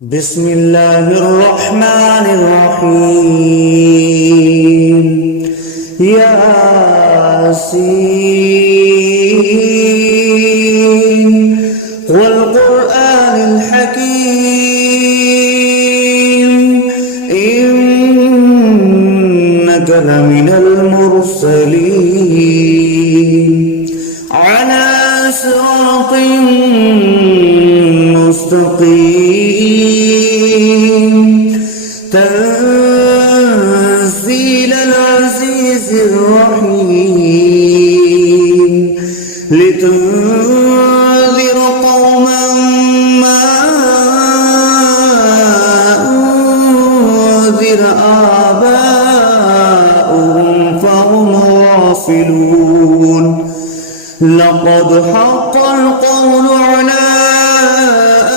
بسم الله الرحمن الرحيم ياسين والقرآن الحكيم إنك لمن المرسلين على صراط مستقيم تنزيل العزيز الرحيم لتنذر قوما ما أنذر آباؤهم فهم غافلون لقد حق القول على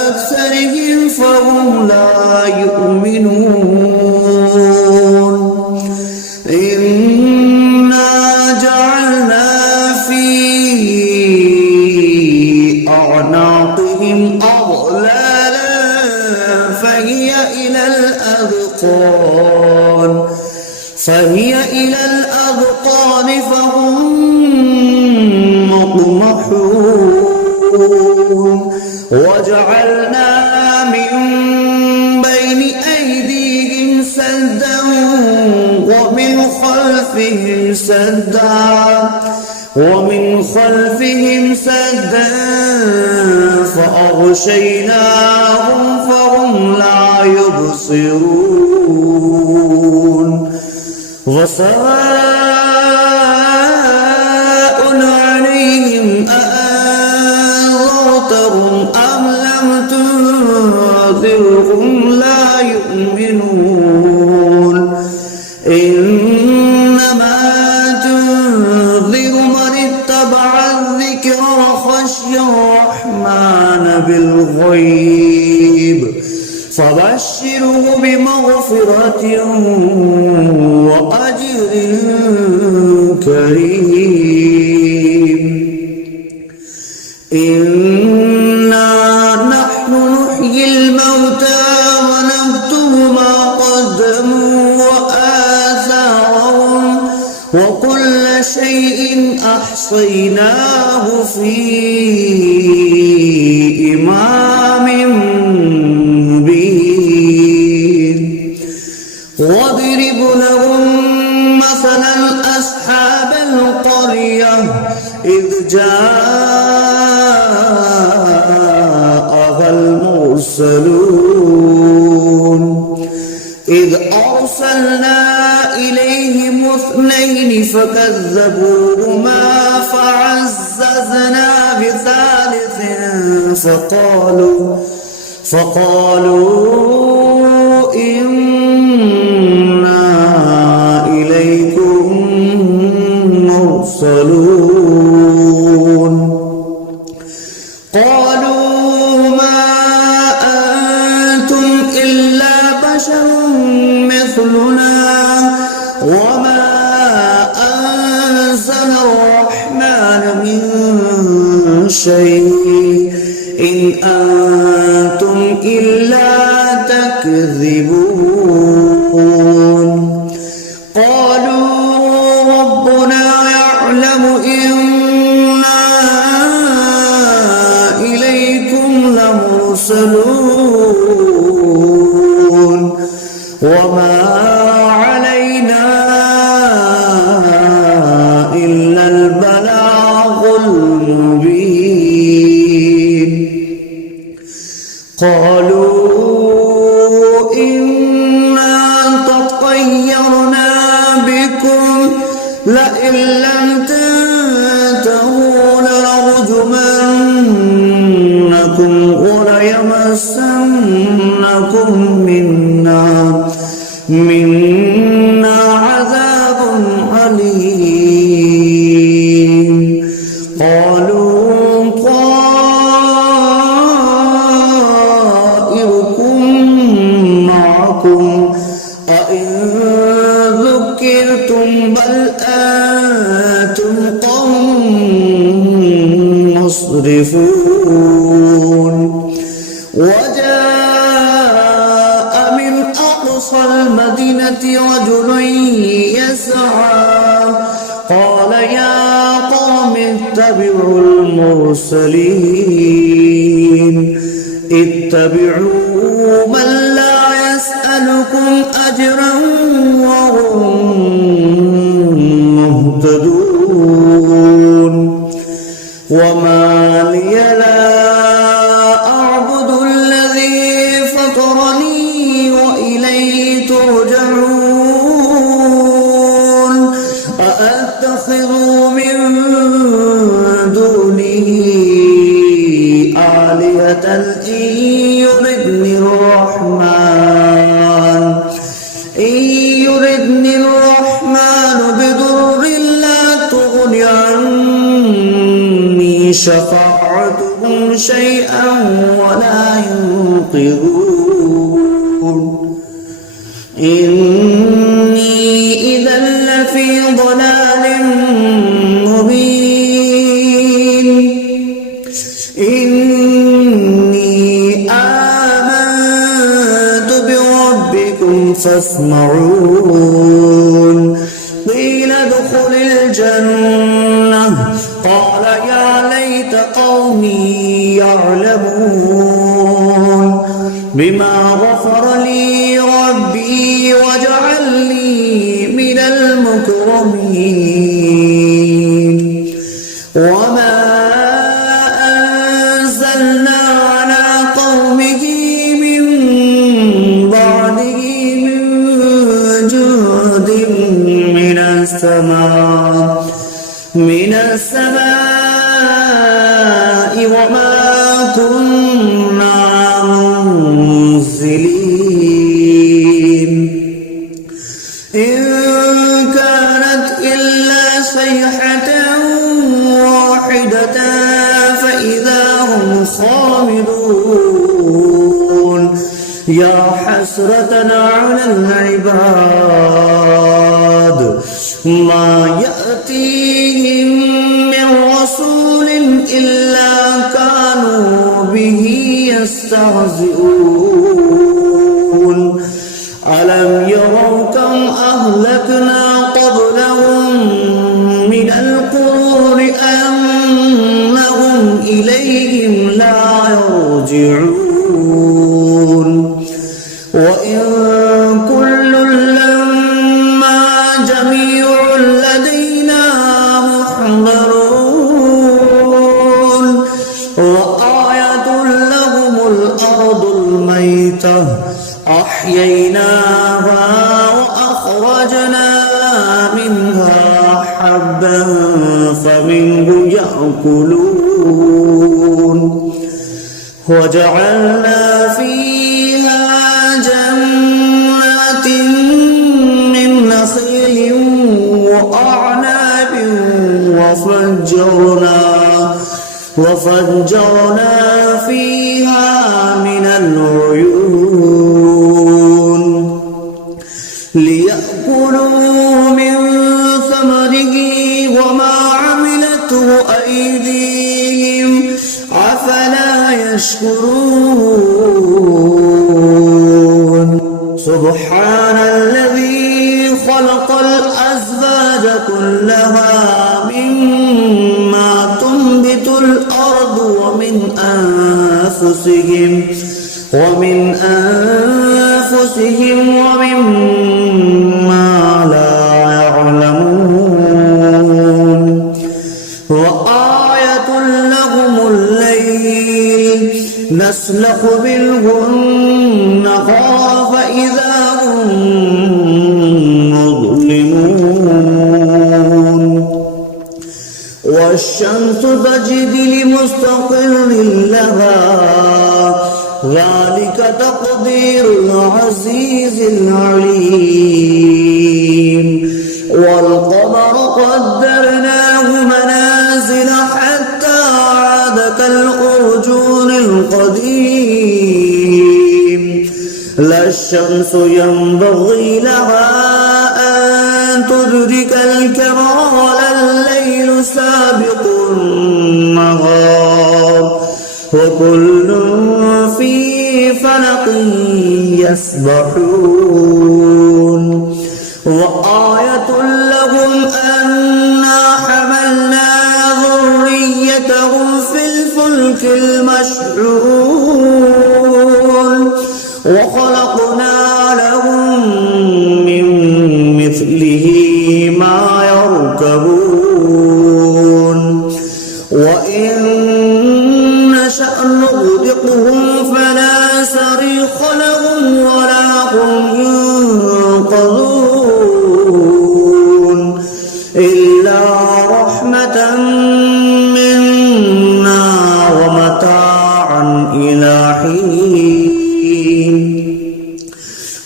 أكثرهم فهم لا يؤمنون إنا جعلنا في أعناقهم أغلالا فهي إلى الأذقان فهم مقمحون وجعلنا من بين أيديهم سدا ومن خلفهم سدا فأغشيناهم فهم لا يبصرون وسواء عليهم أأنذرتهم أم لم تنذرهم لا يؤمنون إنما تنذر من اتبع الذكر وخشي الرحمن بالغيب فبشره بمغفرة وأجر كريم إنا نحن نحيي الموتى ونكتب ما قدموا وآثارهم وكل شيء أحصيناه في إمام مبين واضرب لهم مثلا أصحاب القرية إذ جاءها المرسلون إذ أرسلنا إليهم اثنين فكذبوهما فعززنا بثالث فقالوا إنا إليكم مرسلون قالوا ما أنتم إلا بشر مثلنا وما أنزل الرحمن من شيء إن أنتم إلا تكذبون قالوا ربنا يعلم إنا إليكم لمرسلون وما علينا إلا البلاغ المبين قالوا إنا تطيرنا بكم لئن لم تنتهوا لنرجمنكم وليمسنكم منا عذاب أليم قالوا طائركم معكم أئن ذكرتم بل أنتم قوم مسرفون وجاء أقصى المدينة رجل يسعى قال يا قوم اتبعوا المرسلين اتبعوا من لا يسألكم أجرا وهم مهتدون وما لي لا أعبد الذي فطرني وإليه ترجعون أأتخذ من دونه آلهة إن يردني الرحمن بضر لا تغن عني شفاعتهم شيئا ولا ينقذون إني إذا لفي ضلال مبين إني آمنت بربكم فاسمعون قيل ادخل الجنة قال يا ليت قومي يعلمون بما غفر لي ربي وجعلني من المكرمين وما أنزلنا على قومه من بعده من جند من السماء وما كنا منزلين إن كانت إلا صيحة واحدة فإذا هم خامدون يا حسرة على العباد ما يأتيهم من رسول إلا كانوا به يستهزئون ألم يروا كم أهلكنا قبلهم من القرون أنهم إليهم لا يرجعون وإن كل لما جميع لدينا محضرون وآية لهم الأرض الميتة أحييناها وأخرجنا منها حبا فمنه يأكلون وجعلنا فيها جنات من نخيل وأعناب وفجرنا فيها من العيون ليأكلوا من ثمره وما عملته أيديهم أفلا يشكرون سبحان الذي خلق الأزواج كلها مما تنبت الأرض ومن أنفسهم ومما لا يعلمون وآية لهم الليل نسلخ منه النهار فإذا هم مظلمون والشمس تجري لمستقر لها ذلك تقدير العزيز العليم والقمر قدرناه منازل حتى عاد كالأرجون القديم لا الشمس ينبغي لها أن تدرك الكمال الليل سابق النهار وكل في فلق يسبحون وخلقنا لهم من مثله ما يركبون وإن نشأ نغرقهم فلا صريخ لهم ولا هم ينقذون إلا رحمة منا ومتاعا إلى حين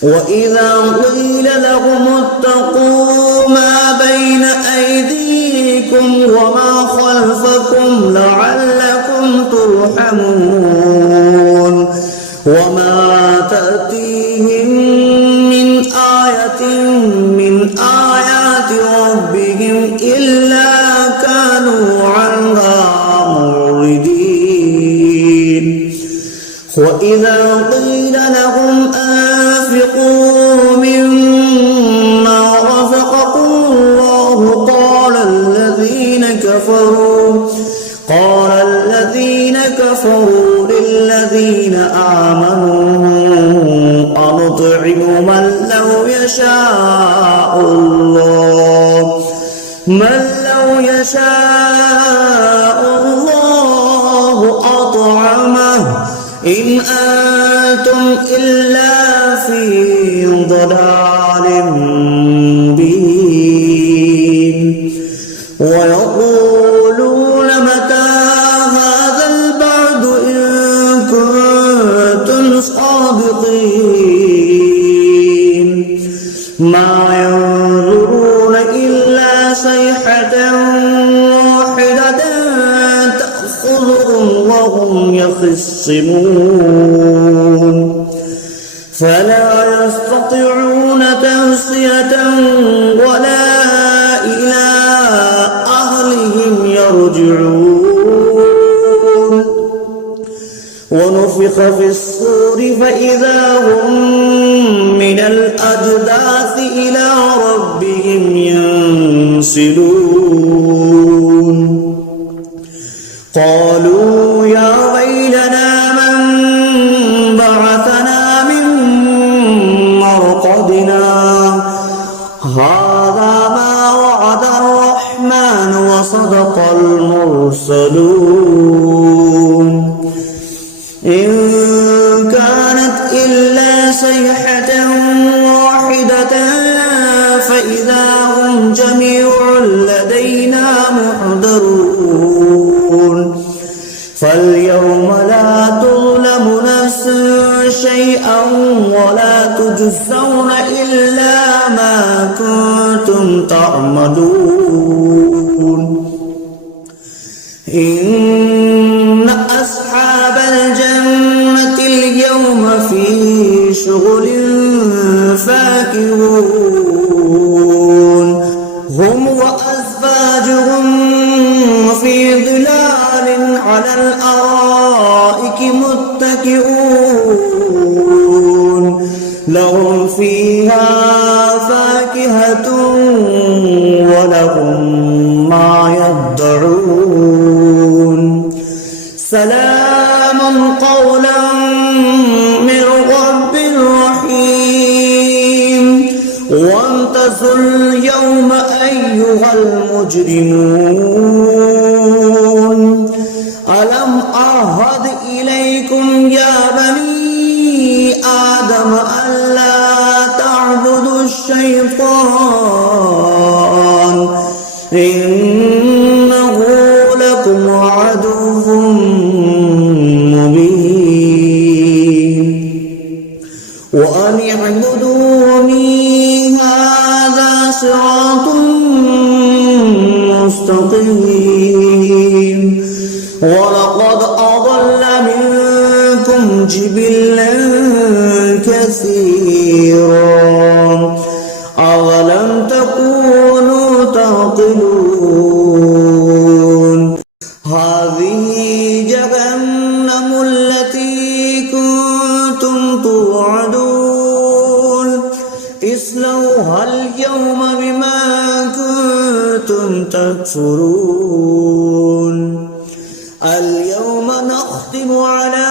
وإذا قيل لهم اتقوا ما بين أيديكم وما خلفكم لعلكم ترحمون وما تأتيهم من آية من آيات ربهم إلا كانوا عنها معرضين وإذا قيل لهم أنفقوا مما رزقكم الله قال الذين كفروا للذين آمنوا أنطعم من لو يشاء الله أطعمه إن أنتم إلا في ضلال مبين ويقولون متى هذا البعد إن كنتم صادقين ما ينظرون إلا صيحة واحدة تأخذهم وهم يخصمون فلا يستطيعون توصية ولا إلى أهلهم يرجعون ونفخ في الصور فإذا هم من الأجداث إلى ربهم ينسلون قالوا يا ويلنا من بعثنا من مرقدنا هذا ما وعد الرحمن وصدق المرسلون إن كانت إلا صيحة واحدة فإذا هم جميع لدينا محضرون فاليوم لا تظلم نفس شيئا ولا تجزون إلا ما كنتم تعملون إن أصحاب الجنة اليوم في شغل فاكهون هم وأزواجهم في ظلال على الأرائك متكئون لهم فيها فاكهة ولهم ما يدعون سلام قولا من رب رحيم وامتازوا اليوم أيها المجرمون ألم أعهد إليكم يا بني آدم ألا تعبدوا الشيطان إنه لكم عدو مبين وأن اعبدوني هذا صراط مستقيم ولقد أضل منكم جبلا كثيرا أولم تكونوا تعقلون هذه جهنم التي كنتم توعدون اصلوها اليوم بما كنتم تكفرون اليوم نختم على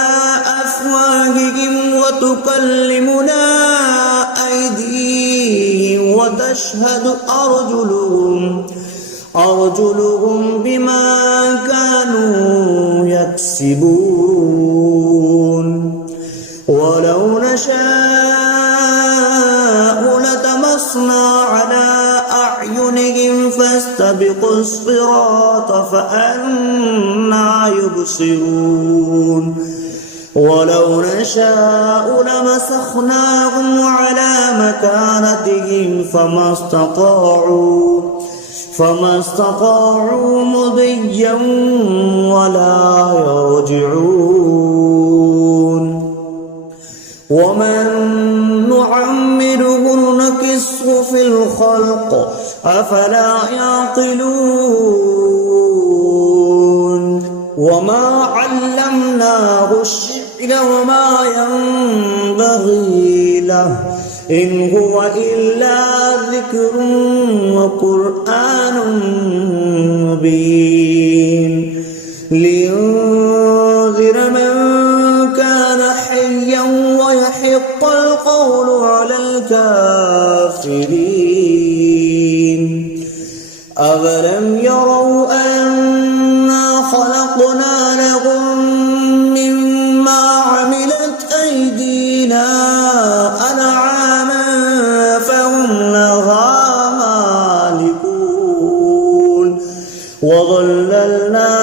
أفواههم وتكلمنا أيديهم وتشهد أرجلهم بما كانوا يكسبون ولو نشاء لطمسنا على أعينهم فاستبقوا الصراط فأنى يبصرون ولو نشاء لمسخناهم على مكانتهم فما استطاعوا مضيا ولا يرجعون ومن نعمره نكسه في الخلق أفلا يعقلون وما علمناه الشعر وما ينبغي له إن هو إلا ذكر وقرآن مبين لينذر من كان حيا ويحق القول على الكافرين أولم يروا أنا خلقنا لهم مما عملت أيدينا أنعاما فهم لها مالكون وظللناها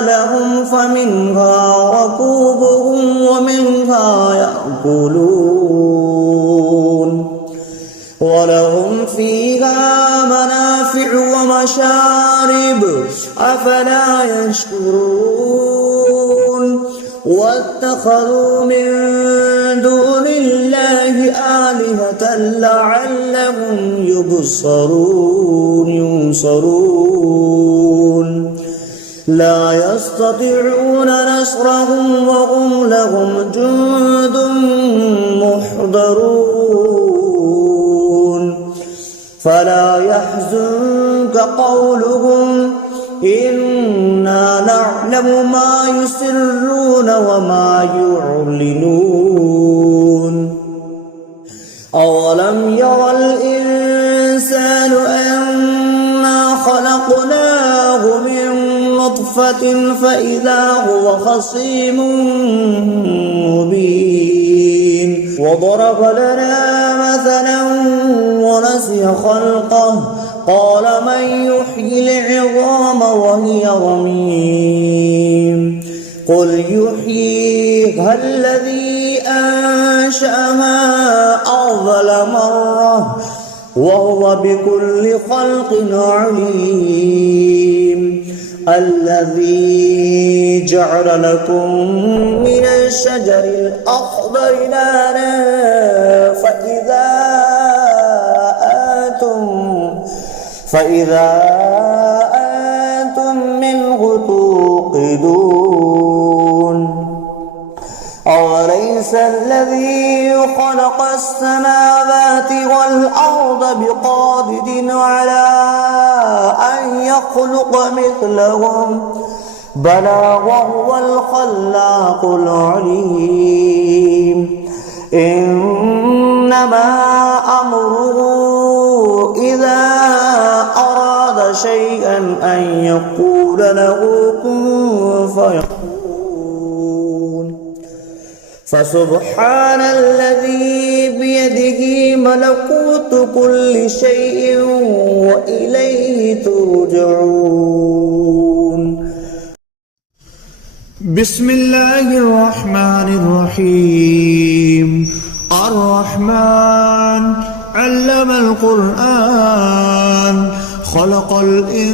لهم فمنها ركوبهم ومنها يأكلون ولهم فيها منافع ومشارب أفلا يشكرون واتخذوا من دون الله آلهة لعلهم ينصرون لا يستطيعون نصرهم وهم لهم جند محضرون فلا يحزنك قولهم إنا نعلم ما يسرون وما يعلنون أولم ير الإنسان أنا خلقناه من نطفة فإذا هو خصيم مبين وضرب لنا مثلا ونسي خلقه قال من يحيي العظام وهي رميم قل يحييها الذي أنشأها أول مرة وهو بكل خلق عليم الذي جعل لكم من الشجر الأخضر نارا فإذا أنتم منه توقدون أوليس الذي خلق السماوات والأرض بقادر على أن يخلق مثلهم بلى وهو الخلاق العليم إنما أمره إذا أراد شيئا أن يقول له كن فيكون فسبحان الذي بيده ملكوت كل شيء وإليه ترجعون بسم الله الرحمن الرحيم الرحمن علم القرآن خلق الإنسان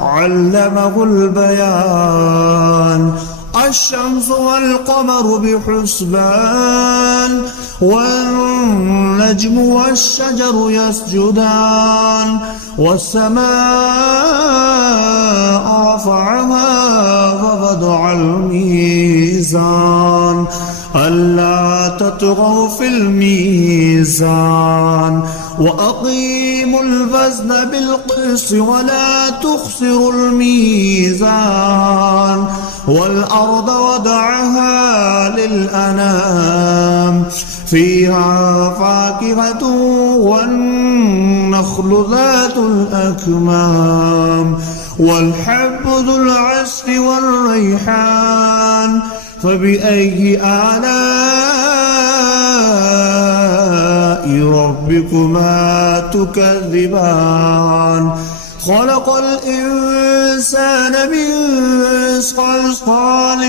علمه البيان الشمس والقمر بحسبان والنجم والشجر يسجدان والسماء رفعها ووضع الميزان ألا تطغوا في الميزان وأقيموا الوزن بالقسط ولا تخسروا الميزان والأرض وضعها للأنام فيها فاكهة والنخل ذات الأكمام والحب ذو العصف والريحان فبأي آلاء ربكما تكذبان خلق الإنسان من صلصال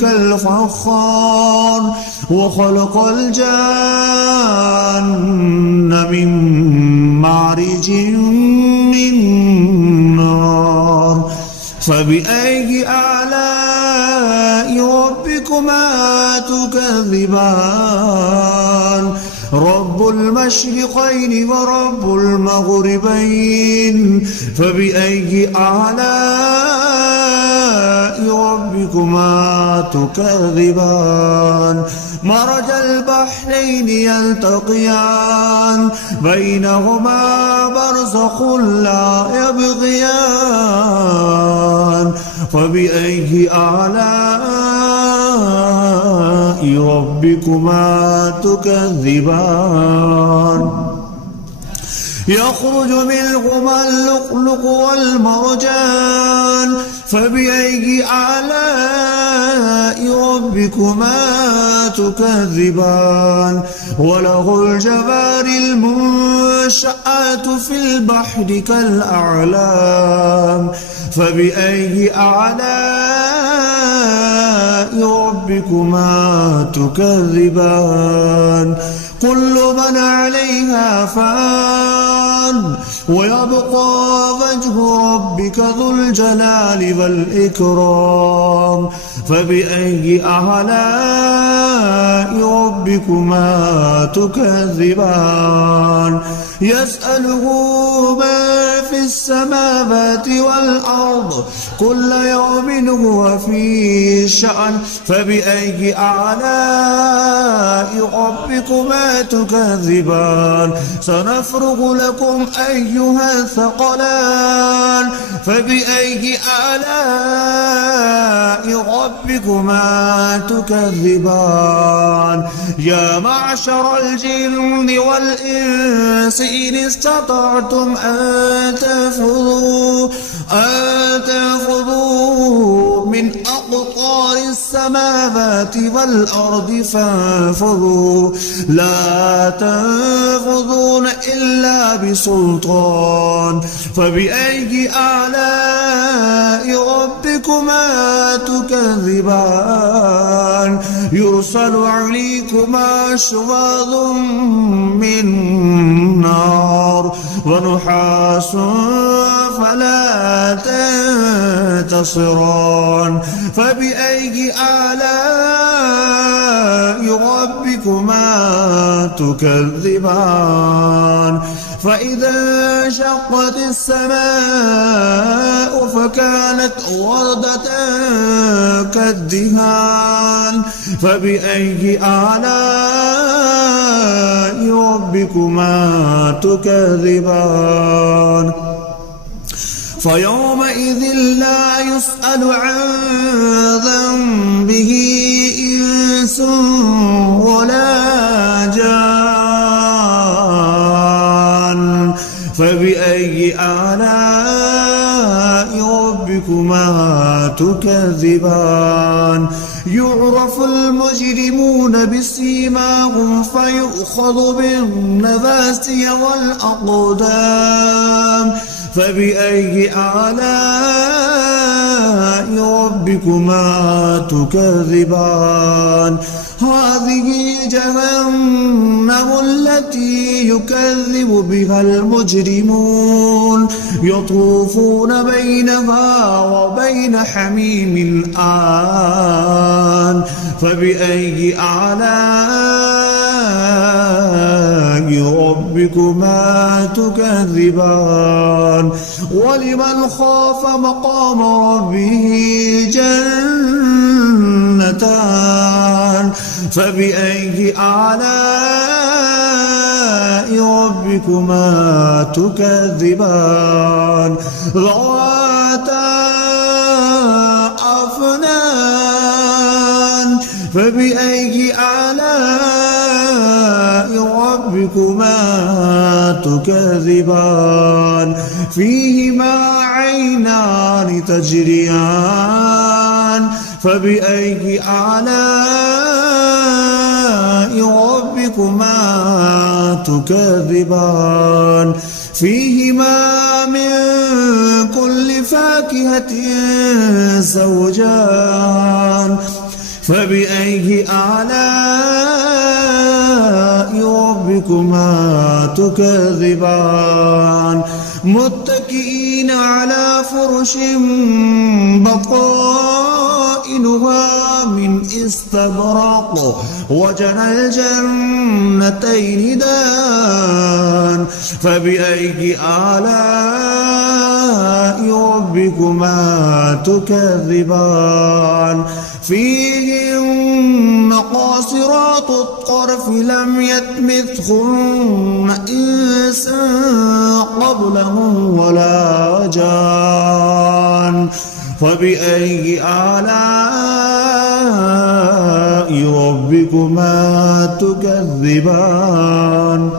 كالفخار وخلق الجان من معرج من نار فبأي آلاء ربكما تكذبان رب المشرقين ورب المغربين فبأي آلاء ربكما تكذبان مرج البحرين يلتقيان بينهما برزخ لا يبغيان فبأي آلاء ربكما تكذبان يخرج منهما اللؤلؤ والمرجان فبأي آلاء ربكما تكذبان وله الجوار المنشآت في البحر كالأعلام فبأي آلاء ربكما تكذبان كل من عليها فان ويبقى وجه ربك ذو الجلال والإكرام فبأي آلاء ربكما تكذبان يسأله من في السماوات والأرض كل يوم هو في شأن فبأي آلاء ربكما تكذبان سنفرغ لكم أيها الثقلان فبأي آلاء ربكما تكذبان يا معشر الجن والإنس إن استطعتم أن تنفذوا من أقطار السماوات والأرض فانفذوا لا تنفذون إلا بسلطان فبأي آلاء ربكما تكذبان يرسل عليكما شواظ من نار ونحاس فلا تنتصران فبأي آلاء ربكما تكذبان فإذا انشقت السماء فكانت وردة كالدهان فبأي آلاء ربكما تكذبان فيومئذ لا يسأل عن ذنبه إنس ولا جان فبأي آلاء ربكما تكذبان يعرف المجرمون بسيماهم فيؤخذ بالنواسي والأقدام فبأي آلاء ربكما تكذبان هذه جهنم التي يكذب بها المجرمون يطوفون بينها وبين حميم آن فبأي آلاء ربكما تكذبان ولمن خاف مقام ربه جنتان فبأي آلاء ربكما تكذبان ذواتا أفنان فبأي آلاء ربكما تكذبان فيهما عينان تجريان فبأي آلاء ربكما تكذبان فيهما من كل فاكهة زوجان فبأي آلاء ربكما تكذبان متكئين على فرش بطائنها من استبرق وجنى الجنتين دان فبأي آلاء ربكما تكذبان فيهن قاصرات الطرف لم يطمثهن إنس قبلهم ولا جان فبأي آلاء ربكما تكذبان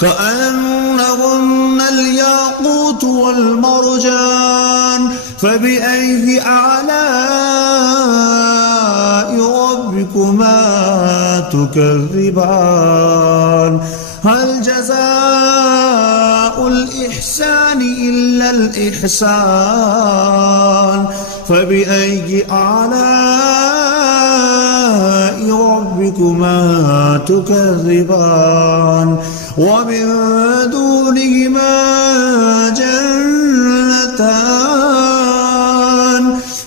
كأنهن الياقوت والمرجان فبأي آلاء ربكما تكذبان هل جزاء الإحسان إلا الإحسان فبأي آلاء ربكما تكذبان ومن دونهما جنتان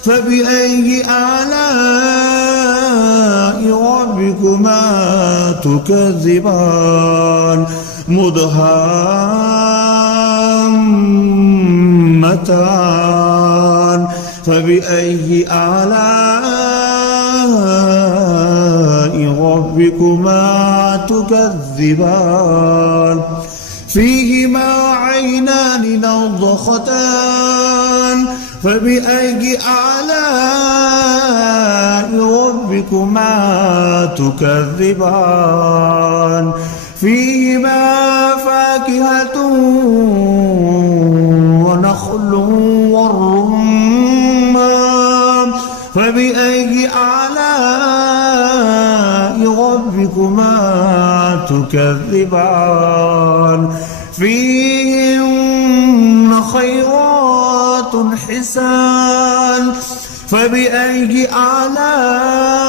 فبأي آلاء ربكما تكذبان مدهامتان فبأي آلاء ربكما تكذبان فيهما عينان نضختان فبأي آلاء ربكما تكذبان فيهما فاكهة ونخل والرمان فبأي آلاء ربكما تكذبان فيهن خيرات حسان فبأي آلاء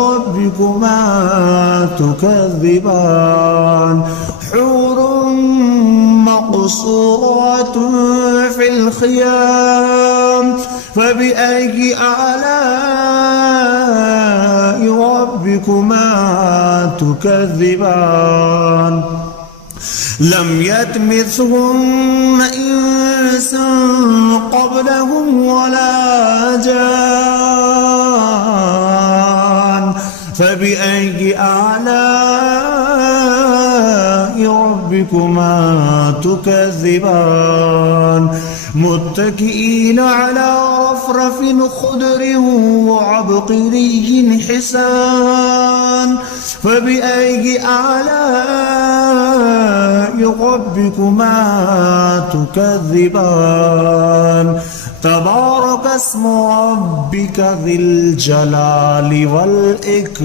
ربكما تكذبان حور مقصورات في الخيام فبأي آلاء ربكما تكذبان لم يطمثهن إنس قبلهم ولا جان فبأي آلاء ربكما تكذبان متكئين على رفرف خضر وعبقري حسان فبأي آلاء ربكما تكذبان تبارك اسم ربك ذي الجلال والإكرام